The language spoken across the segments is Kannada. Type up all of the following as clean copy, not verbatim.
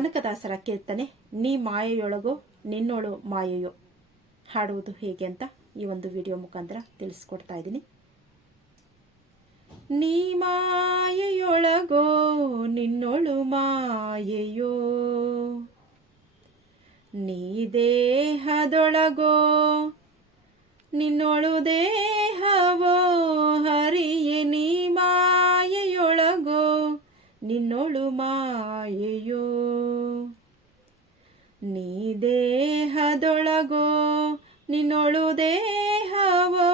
ಕನಕದಾಸರ ಕೀರ್ತನೆ ನೀ ಮಾಯೆಯೊಳಗೋ ನಿನ್ನೋಳು ಮಾಯೆಯೋ ಹಾಡುವುದು ಹೇಗೆ ಅಂತ ಈ ಒಂದು ವಿಡಿಯೋ ಮುಖಾಂತರ ತಿಳಿಸ್ಕೊಡ್ತಾ ಇದ್ದೀನಿ. ನೀ ಮಾಯೆಯೊಳಗೋ ನಿನ್ನೋಳು ಮಾಯೆಯೋ, ನೀ ದೇಹದೊಳಗೋ ನಿನ್ನೋಳು ದೇಹವೋ, ಹರಿಯೇ ನೀ ಮಾಯೆಯೊಳಗೋ ನಿನ್ನೋಳು ಮಾಯೆಯೋ. ನೀ ದೇಹದೊಳಗೋ ನಿನ್ನೋಳು ದೇಹವೋ,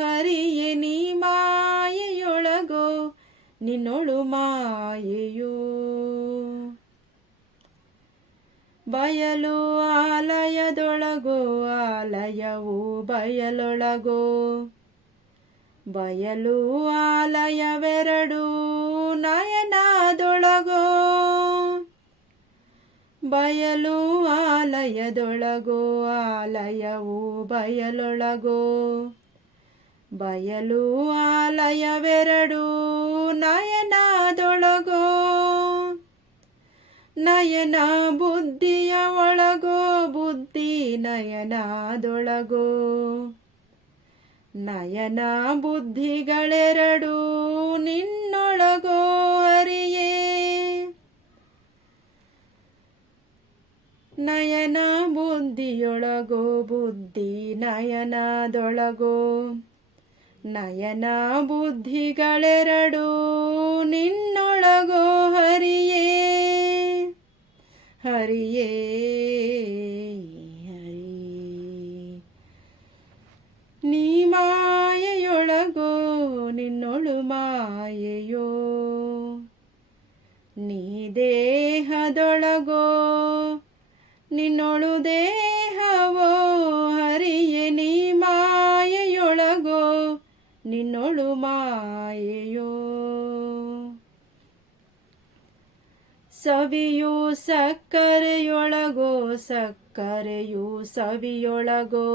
ಹರಿಯೇ ನೀ ಮಾಯೆಯೊಳಗೋ ನಿನ್ನೋಳು ಮಾಯೆಯೋ. ಬಯಲು ಆಲಯದೊಳಗೋ ಆಲಯವು ಬಯಲೊಳಗೋ, ಬಯಲು ಆಲಯವೆರಡು ನಯನದೊಳಗೋ. ಬಯಲು ಆಲಯದೊಳಗೋ ಆಲಯವು ಬಯಲೊಳಗೋ, ಬಯಲು ಆಲಯವೆರಡು ನಯನದೊಳಗೋ. ನಯನ ಬುದ್ಧಿಯ ಒಳಗೋ ಬುದ್ಧಿ ನಯನದೊಳಗೋ, ನಯನ ಬುದ್ಧಿಗಳೆರಡು ನಿನ್ನೊಳಗೋ ಹರಿಯೇ. ನಯನ ಬುದ್ಧಿಯೊಳಗೋ ಬುದ್ಧಿ ನಯನದೊಳಗೋ, ನಯನ ಬುದ್ಧಿಗಳೆರಡು ನಿನ್ನೊಳಗೋ ಹರಿಯೇ. ಹರಿಯೇ ನೀ ಮಾಯೆಯೊಳಗೋ ನಿನ್ನೋಳು ಮಾಯೆಯೋ, ನೀ ದೇಹದೊಳಗೋ ನಿನ್ನೋಳು ದೇಹವೋ, ಹರಿಯೇ ನೀ ಮಾಯೆಯೊಳಗೋ ನಿನ್ನೋಳು ಮಾಯೆಯೋ. ಸವಿಯು ಸಕ್ಕರೆಯೊಳಗೋ ಸಕ್ಕರೆಯು ಸವಿಯೊಳಗೋ,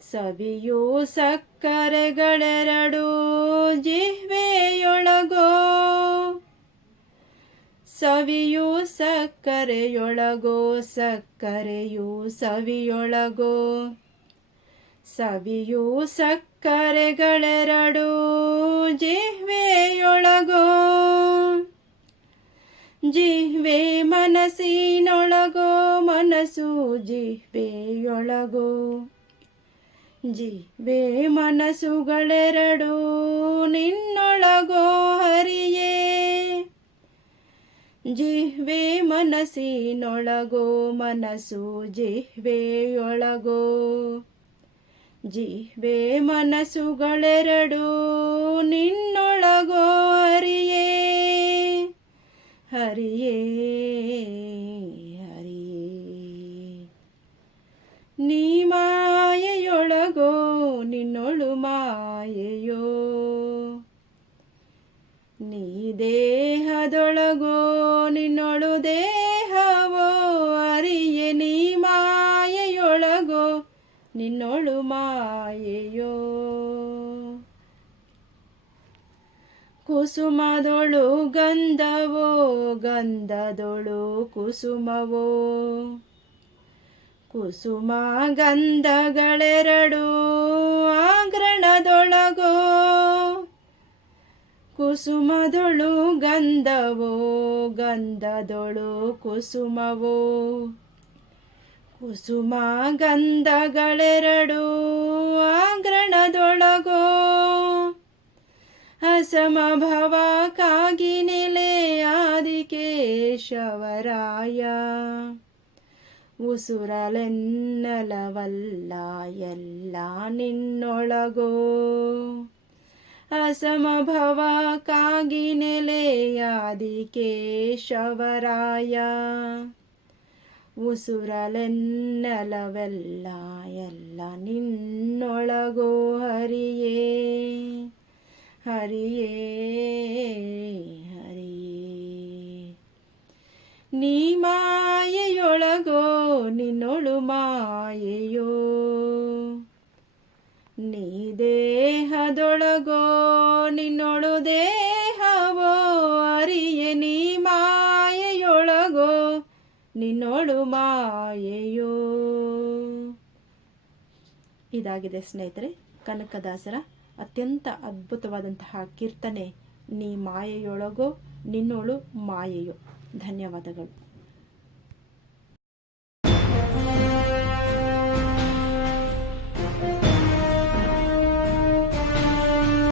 ಸವಿಯು ಸಕ್ಕರೆಗಳೆರಡು ಜಿಹ್ವೆಯೊಳಗೋ. ಸವಿಯು ಸಕ್ಕರೆಯೊಳಗೋ ಸಕ್ಕರೆಯು ಸವಿಯೊಳಗೋ, ಸವಿಯು ಸಕ್ಕರೆಗಳೆರಡು ಜಿಹ್ವೆಯೊಳಗೋ. ಜಿಹ್ವೆ ಮನಸ್ಸಿನೊಳಗೋ ಮನಸ್ಸು ಜಿಹ್ವೆಯೊಳಗೋ, ಜಿಹ್ವೆ ಮನಸ್ಸುಗಳೆರಡು ನಿನ್ನೊಳಗೋ ಹರಿಯೇ. ಜಿಹ್ವೆ ಮನಸ್ಸಿನೊಳಗೋ ಮನಸ್ಸು ಜಿಹ್ವೆಯೊಳಗೋ, ಜಿಹ್ವೆ ಮನಸ್ಸುಗಳೆರಡು ನಿನ್ನೊಳಗೋ ಹರಿಯೇ. ಹರಿಯೇ ಹರಿಯೇ ನೀ ಮಾಯೆಯೊಳಗೋ ನಿನ್ನೋಳು ಮಾಯೆಯೋ, ನೀ ದೇಹದೊಳಗೋ ನಿನ್ನೋಳು ದೇಹವೋ, ಹರಿಯೇ ನೀ ಮಾಯೆಯೊಳಗೋ ನಿನ್ನೋಳು ಮಾಯೆಯೋ. ಕುಸುಮದೊಳು ಗಂಧವೋ ಗಂಧದೊಳು ಕುಸುಮವೋ, ಕುಸುಮ ಗಂಧಗಳೆರಡು ಆಗ್ರಣದೊಳಗೋ. ಕುಸುಮದೊಳು ಗಂಧವೋ ಗಂಧದೊಳು ಕುಸುಮವೋ, ಕುಸುಮ ಗಂಧಗಳೆರಡು ಆಗ್ರಣದೊಳಗೋ. ಅಸಮಭವ ಕಾಗಿನೆಲೆ ಆದಿಕೇಶವರಾಯ, ಉಸುರಲೆನ್ನಲವಲ್ಲ ಎಲ್ಲ ನಿನ್ನೊಳಗೋ. ಅಸಮಭವ ಕಾಗಿನೆಲೆ ಆದಿಕೇಶವರಾಯ, ಉಸುರಲೆನ್ನಲವೆಲ್ಲ ಎಲ್ಲ ನಿನ್ನೊಳಗೋ ಹರಿಯೇ. ಹರಿಯೇ ಹರಿಯೇ ನೀ ಮಾಯೆಯೊಳಗೋ ನಿನ್ನೋಳು ಮಾಯೆಯೋ, ನೀ ದೇಹದೊಳಗೋ ನಿನ್ನೋಳು ದೇಹವೋ, ಅರಿಯೆ ನೀ ಮಾಯೆ ನಿನ್ನೋಳು ಮಾಯೆಯೋ. ಇದಾಗಿದೆ ಸ್ನೇಹಿತರೆ ಕನಕದಾಸರ ಅತ್ಯಂತ ಅದ್ಭುತವಾದಂತಹ ಕೀರ್ತನೆ, ನೀ ಮಾಯೆಯೊಳಗೋ ನಿನ್ನೋಳು ಮಾಯೆಯೋ. ಧನ್ಯವಾದಗಳು.